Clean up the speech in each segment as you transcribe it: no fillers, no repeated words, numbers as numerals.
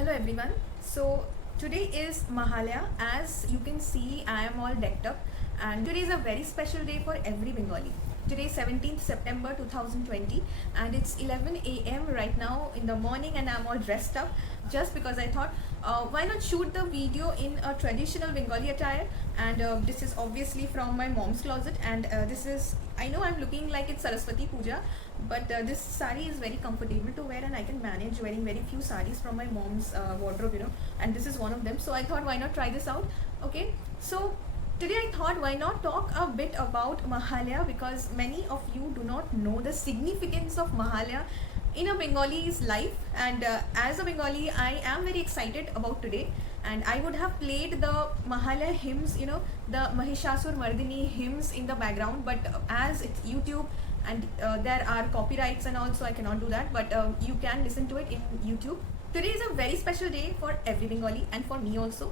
Hello everyone. So today is Mahalaya. As you can see, I am all decked up, and today is a very special day for every Bengali. Today is 17th September 2020, and it's 11 a.m. right now in the morning, and I'm all dressed up just because I thought, why not shoot the video in a traditional Bengali attire? And this is obviously from my mom's closet, and this is, I know I'm looking like it's Saraswati Puja, but this sari is very comfortable to wear, and I can manage wearing very few saris from my mom's wardrobe, and this is one of them. So I thought, why not try this out? Okay, so today I thought, why not talk a bit about Mahalaya, because many of you do not know the significance of Mahalaya in a Bengali's life, and as a Bengali I am very excited about today, and I would have played the Mahalaya hymns, the Mahishasur Mardini hymns in the background, but as it's YouTube and there are copyrights and also I cannot do that, but you can listen to it in YouTube. Today is a very special day for every Bengali and for me also.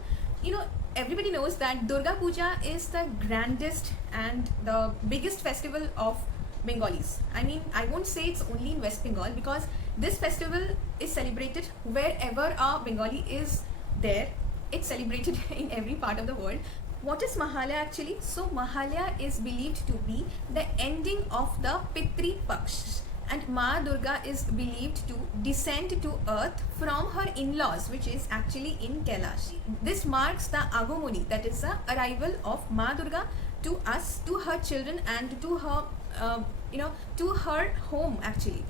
Everybody knows that Durga Puja is the grandest and the biggest festival of Bengalis. I mean, I won't say it's only in West Bengal, because this festival is celebrated wherever a Bengali is there. It's celebrated in every part of the world. What is Mahalaya actually? So Mahalaya is believed to be the ending of the Pitri Paksh, and Ma Durga is believed to descend to earth from her in-laws, which is actually in Kailash. This marks the Agomoni, that is the arrival of Ma Durga to us, to her children, and to her to her home actually,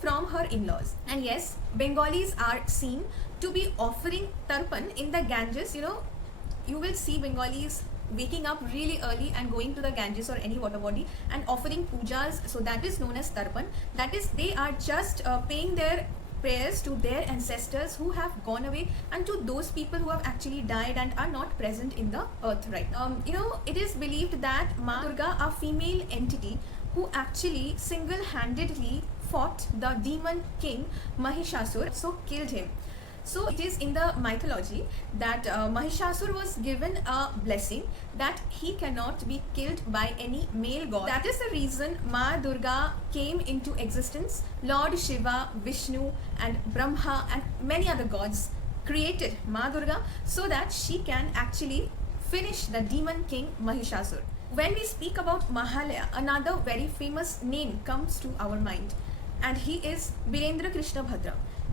from her in-laws. And yes, Bengalis are seen to be offering tarpan in the Ganges. You will see Bengalis waking up really early and going to the Ganges or any water body and offering pujas. So that is known as tarpan. That is, they are just paying their prayers to their ancestors who have gone away, and to those people who have actually died and are not present in the earth right now. It is believed that Ma Durga, a female entity who actually single-handedly fought the demon king Mahishasur, so killed him. So it is in the mythology that Mahishasur was given a blessing that he cannot be killed by any male god. That is the reason Ma Durga came into existence. Lord Shiva, Vishnu and Brahma and many other gods created Ma Durga so that she can actually finish the demon king Mahishasur. When we speak about Mahalaya, another very famous name comes to our mind, and he is Birendra Krishna Bhadra.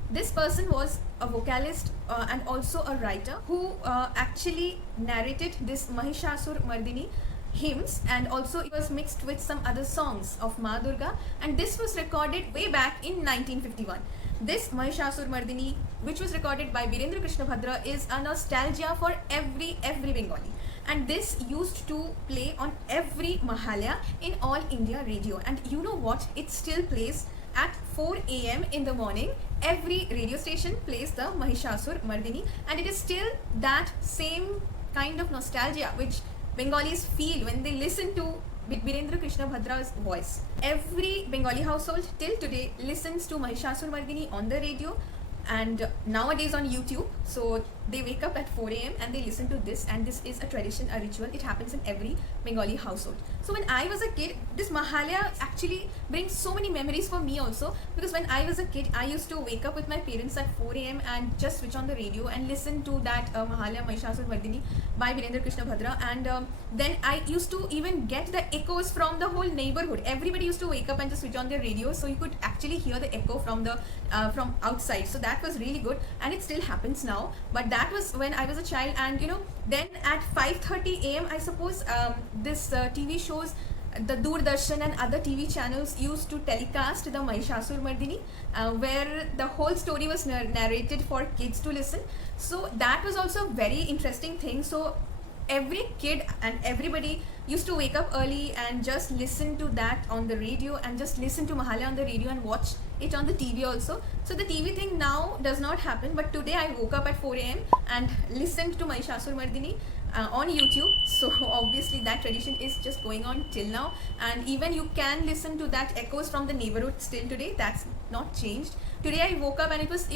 This person was a vocalist and also a writer who actually narrated this Mahishasur Mardini hymns, and also it was mixed with some other songs of Ma Durga, and this was recorded way back in 1951. This Mahishasur Mardini, which was recorded by Birendra Krishna Bhadra, is a nostalgia for every Bengali, and this used to play on every Mahalaya in All India Radio. And you know what, it still plays at 4 a.m. in the morning. Every radio station plays the Mahishasur Mardini, and it is still that same kind of nostalgia which Bengalis feel when they listen to Birendra Krishna Bhadra's voice. Every Bengali household till today listens to Mahishasur Mardini on the radio, and nowadays on YouTube. So they wake up at 4 a.m. and they listen to this, and this is a tradition, a ritual. It happens in every Bengali household. So when I was a kid, this Mahalaya actually brings so many memories for me also, because when I was a kid, I used to wake up with my parents at 4 a.m. and just switch on the radio and listen to that Mahalaya Mahishasur Mardini by Birendra Krishna Bhadra, and then I used to even get the echoes from the whole neighborhood. Everybody used to wake up and just switch on their radio, so you could actually hear the echo from the from outside. So that was really good, and it still happens now, but that was when I was a child. And then at 5:30 a.m. I suppose this TV shows, the Doordarshan and other TV channels used to telecast the Mahishasur Mardini, where the whole story was narrated for kids to listen. So that was also a very interesting thing. So every kid and everybody used to wake up early and just listen to that on the radio, and just listen to Mahalaya on the radio and watch it on the TV also. So the TV thing now does not happen, but today I woke up at 4 a.m. and listened to Mahishasur Mardini on YouTube. So obviously that tradition is just going on till now, and even you can listen to that echoes from the neighborhood still today. That's not changed. Today I woke up and it was,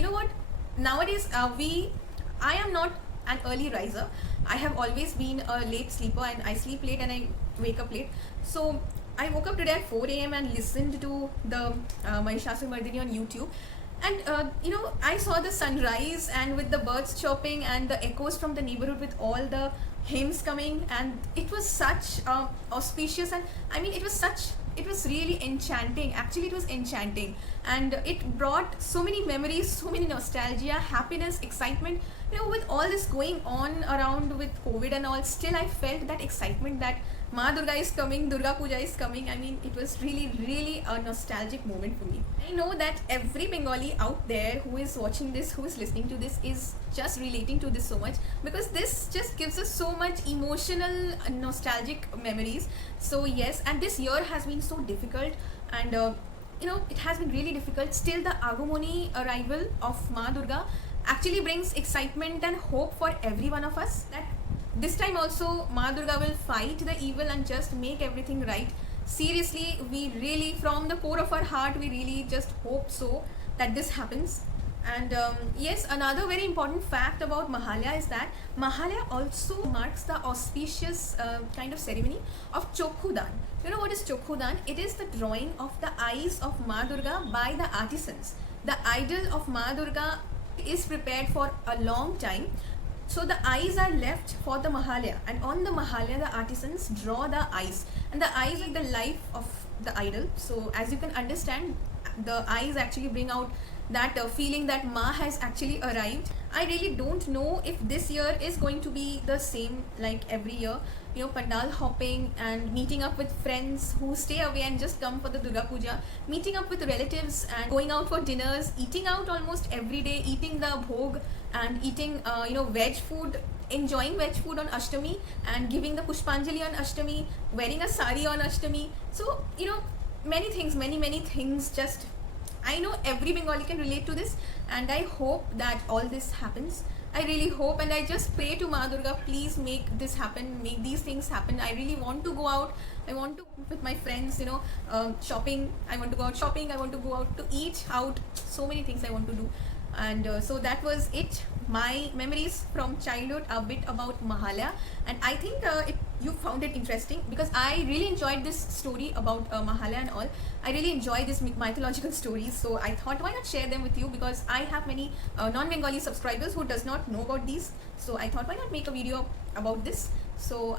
nowadays I am not an early riser. I have always been a late sleeper, and I sleep late and I wake up late. So I woke up today at 4 a.m. and listened to the Mahishasur Mardini on YouTube. And I saw the sunrise and with the birds chirping and the echoes from the neighborhood with all the hymns coming, and it was such auspicious, and I mean it was really enchanting. Actually, it was enchanting, and it brought so many memories, so many nostalgia, happiness, excitement. With all this going on around with COVID and all, still I felt that excitement that Ma Durga is coming, Durga Puja is coming. I mean, it was really, really a nostalgic moment for me. I know that every Bengali out there who is watching this, who is listening to this, is just relating to this so much, because this just gives us so much emotional, nostalgic memories. So, yes, and this year has been so difficult, and it has been really difficult. Still, the Agumoni arrival of Ma Durga actually brings excitement and hope for every one of us, that this time also Ma Durga will fight the evil and just make everything right. Seriously, we really, from the core of our heart, we really just hope so that this happens. And yes, another very important fact about Mahalaya is that Mahalaya also marks the auspicious kind of ceremony of Chokhudan. You know what is Chokhudan? It is the drawing of the eyes of Ma Durga by the artisans. The idol of Ma Durga is prepared for a long time. So the eyes are left for the Mahalaya, and on the Mahalaya the artisans draw the eyes, and the eyes like the life of the idol. So as you can understand, the eyes actually bring out that feeling that Ma has actually arrived. I really don't know if this year is going to be the same like every year. Pandal hopping and meeting up with friends who stay away and just come for the Durga Puja, meeting up with relatives and going out for dinners, eating out almost every day, eating the bhog and eating veg food, enjoying veg food on Ashtami and giving the Pushpanjali on Ashtami, wearing a sari on Ashtami. So many things, many things. Just I know every Bengali can relate to this, and I hope that all this happens. I really hope, and I just pray to Ma Durga, please make this happen, make these things happen. I really want to go out. I want to with my friends, shopping. I want to go out shopping. I want to go out to eat out. So many things I want to do. And so that was it. My memories from childhood, a bit about Mahalaya, and I think you found it interesting, because I really enjoyed this story about Mahalaya and all. I really enjoy these mythological stories, so I thought why not share them with you, because I have many non-Bengali subscribers who does not know about these. So I thought why not make a video about this. So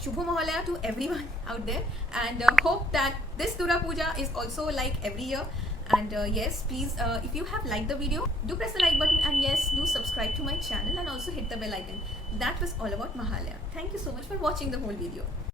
Shubho Mahalaya to everyone out there, and hope that this Durga Puja is also like every year. And yes, please, if you have liked the video, do press the like button, and yes, do subscribe to my channel and also hit the bell icon. That was all about Mahalaya. Thank you so much for watching the whole video.